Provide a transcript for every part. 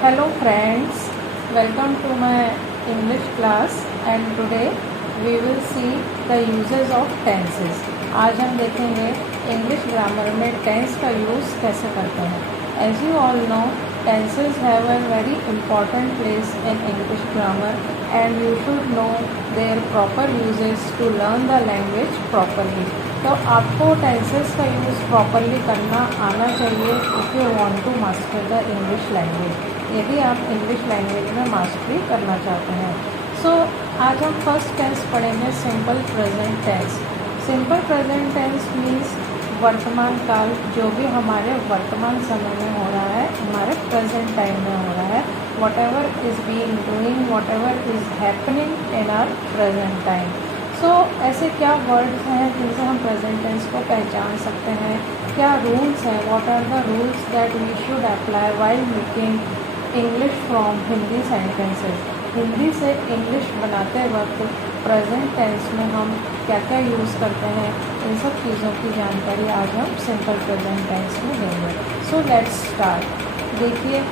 Hello friends, welcome to my English class and today we will see the uses of tenses. आज हम देखेंगे English grammar में tense का use कैसे करते हैं. As you all know, tenses have a very important place in English grammar and you should know their proper uses to learn the language properly. तो आपको टेंसेस का यूज़ प्रॉपरली करना आना चाहिए if you want to master the English language, यदि आप English language में mastery करना चाहते हैं. सो आज हम फर्स्ट टेंस पढ़ेंगे simple present tense. Simple present tense means वर्तमान काल, जो भी हमारे वर्तमान समय में हो रहा है, हमारे प्रेजेंट टाइम में हो रहा है. Whatever is being doing, whatever is happening in our present time. So ऐसे क्या वर्ड्स हैं जिनसे हम प्रेजेंट टेंस को पहचान सकते हैं, क्या रूल्स हैं, what are the rules that we should apply while making English from Hindi sentences. Hindi से इंग्लिश बनाते वक्त प्रेजेंट टेंस में हम क्या क्या यूज़ करते हैं, इन सब चीज़ों की जानकारी आज हम सिंपल प्रेजेंट टेंस में देंगे. So let's start. देखिए,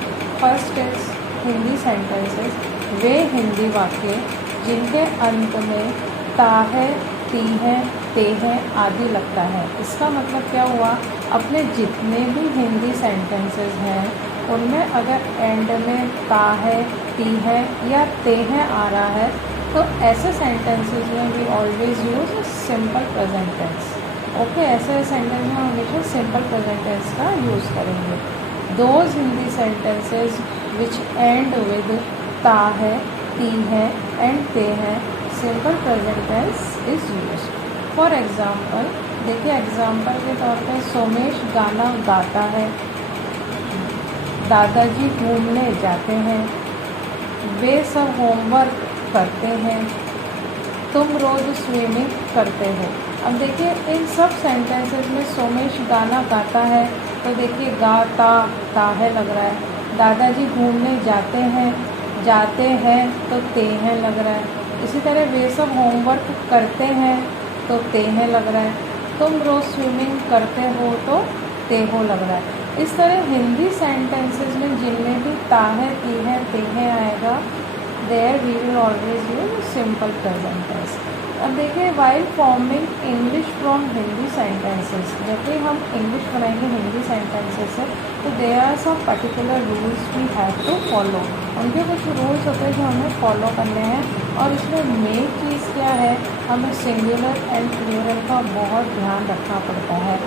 फर्स्ट इज हिंदी सेंटेंसेस. वे हिंदी वाक्य जिनके अंत में ता है, ती है, ते है आदि लगता है. इसका मतलब क्या हुआ, अपने जितने भी हिंदी सेंटेंसेस हैं उनमें अगर एंड में ता है, ती है या ते है आ रहा है तो ऐसे सेंटेंसेस में we always use simple present tense. Okay, ऐसे सेंटेंस में हमेशा सिंपल प्रेजेंट टेंस का यूज़ करेंगे. Those Hindi sentences which end with ता है, ती है एंड ते है, simple present tense is used. For example, देखिए एग्जाम्पल के तौर पे सोमेश गाना गाता है, दादाजी घूमने जाते हैं, वे सब होमवर्क करते हैं, तुम रोज़ स्विमिंग करते हो. अब देखिए इन सब सेंटेंसेस में सोमेश गाना गाता है तो देखिए गाता ता है लग रहा है. दादाजी घूमने जाते हैं तो ते है लग रहा है. इसी तरह वे सब होमवर्क करते हैं तो ते है लग रहा है. तुम रोज़ स्विमिंग करते हो तो ते हो लग रहा है. इस तरह हिंदी सेंटेंसेस में जिनमें भी ता है, ती है, ते है आएगा, there we will always use simple present tense. अब देखिए, while forming English from Hindi sentences, जब भी हम इंग्लिश बनाएंगे हिंदी सेंटेंसेस से तो there are some particular rules we have to follow. उनके कुछ रूल्स होते हैं जो हमें फॉलो करने हैं और इसमें मेन चीज़ क्या है, हमें सिंगुलर एंड प्लूरल का बहुत ध्यान रखना पड़ता है.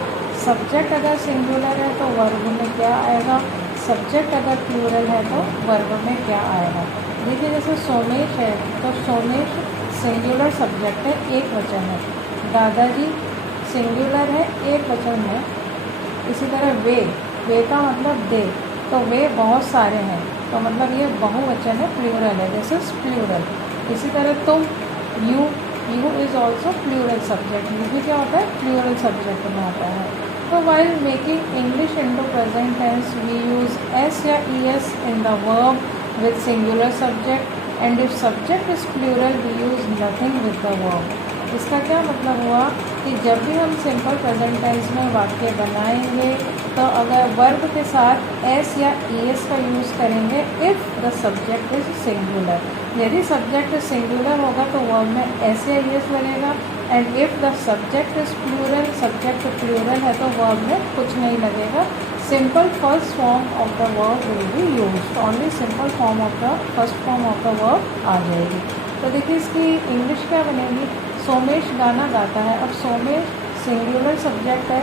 सब्जेक्ट अगर सिंगुलर है तो वर्ब में क्या आएगा, सब्जेक्ट अगर प्लूरल है तो वर्ब में क्या आएगा. देखिए जैसे सोमेश है तो सोमेश सिंगुलर सब्जेक्ट है, एक वचन है. दादाजी सिंगुलर है, एक वचन है. इसी तरह वे का मतलब दे, तो वे बहुत सारे हैं तो मतलब ये बहुवचन है, प्लूरल है, दिस इज प्लूरल. इसी तरह तुम, you is also plural subject. You भी क्या होता है, प्लूरल सब्जेक्ट में आता है. तो while making English into present tense we use S या E S in the verb with singular subject and if subject is plural we use nothing with the verb. इसका क्या मतलब हुआ कि जब भी हम सिंपल प्रेजेंट टेंस में वाक्य बनाएंगे तो अगर वर्ब के साथ एस या ई एस का यूज़ करेंगे if the subject is singular. यदि सब्जेक्ट सिंगुलर होगा तो वर्ब में एस या ई एस लगेगा and if the subject is plural, subject plural है तो वर्ब में कुछ नहीं लगेगा. Simple first form of the verb will be used, only simple form of the first form of the verb आ जाएगी. तो देखिए इसकी इंग्लिश क्या बनेगी, सोमेश गाना गाता है. अब सोमेश सिंगुलर सब्जेक्ट है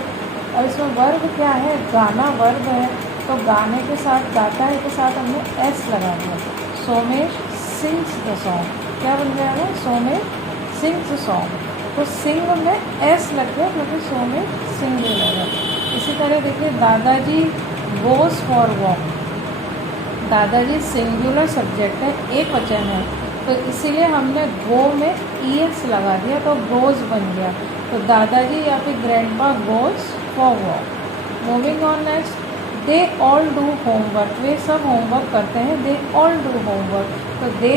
और इसमें वर्ब क्या है, गाना वर्ब है, तो गाने के साथ गाता है के साथ हमने एस लगा दिया. सोमेश सिंग्स द सॉन्ग, क्या बन जाएगा, सोमेश सिंग्स द सॉन्ग. तो सिंग में एस लग गया क्योंकि सोमेश सिंगुलर है. इसी तरह देखिए दादाजी गोज़ फॉर वॉक, दादाजी सिंगुलर सब्जेक्ट है, एक वचन है, तो इसीलिए हमने गो में ई एस लगा दिया तो गोज़ बन गया. तो दादाजी या फिर grandpa goes for walk. Moving on next, they all do homework, वे सब होमवर्क करते हैं, दे ऑल डू होमवर्क. तो दे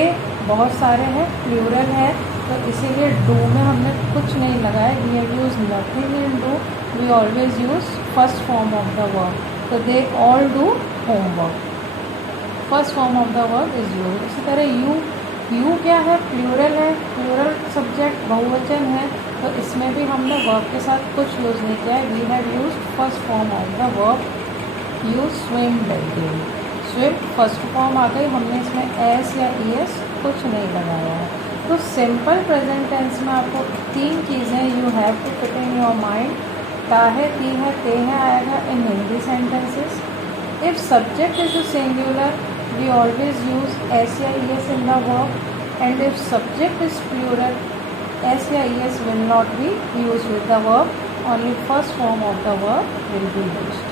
बहुत सारे हैं, प्लूरल है, तो इसीलिए डू में हमने कुछ नहीं लगाया, we have use nothing in do, we always use first form of the verb. तो they all do homework. First form of the verb is use. इसी तरह यू क्या है, प्लूरल है, प्लूरल सब्जेक्ट बहुवचन है, तो इसमें भी हमने वर्ब के साथ कुछ यूज़ नहीं किया है। We have use first form of the verb. You swim daily, swim first form आ गई, हमने इसमें एस या ई एस कुछ नहीं लगाया है। तो सिंपल प्रेजेंट टेंस में आपको 3 चीज़ें you have to put in your mind. ता है, ती है, ते है आएगा in Hindi sentences. If subject is a singular we always use s या es in the verb, and if subject is plural, s या es will not be used with the verb, only first form of the verb will be used.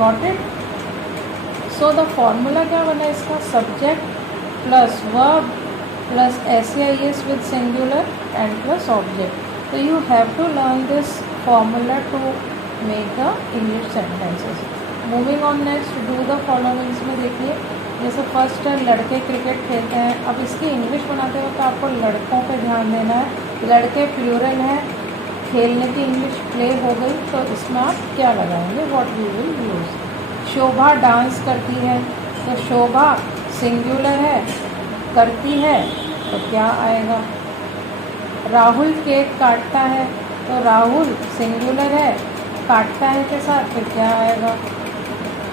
Got it? So the formula क्या बना इसका, subject plus verb plus s या es with singular and plus object. So you have to learn this formula to make the English sentences. Moving on next, do the following में देखिए, जैसे first है लड़के cricket खेलते हैं। अब इसकी इंग्लिश बनाते वक्त आपको लड़कों पे ध्यान देना है। लड़के प्लूरल है, खेलने की इंग्लिश प्ले हो गई, तो इसमें आप क्या लगाएंगे, what you will use. Shobha dance करती है, तो शोभा सिंगुलर है, करती है तो क्या आएगा। राहुल केक काटता है, तो राहुल सिंगुलर है, काटता है के साथ फिर क्या आएगा।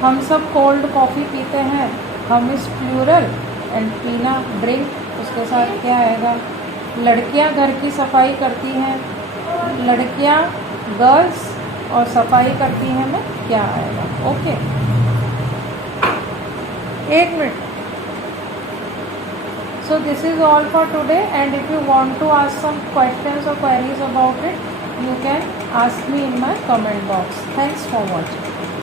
हम सब कोल्ड कॉफ़ी पीते हैं, हम इस प्लूरल एंड पीना ड्रिंक, उसके साथ क्या आएगा। लड़कियां घर की सफाई करती हैं, लड़कियां गर्ल्स और सफाई करती हैं में क्या आएगा। Okay, 1 minute. So this is all for today, and if you want to ask some questions और queries about it, you can ask me in my comment box. Thanks for watching.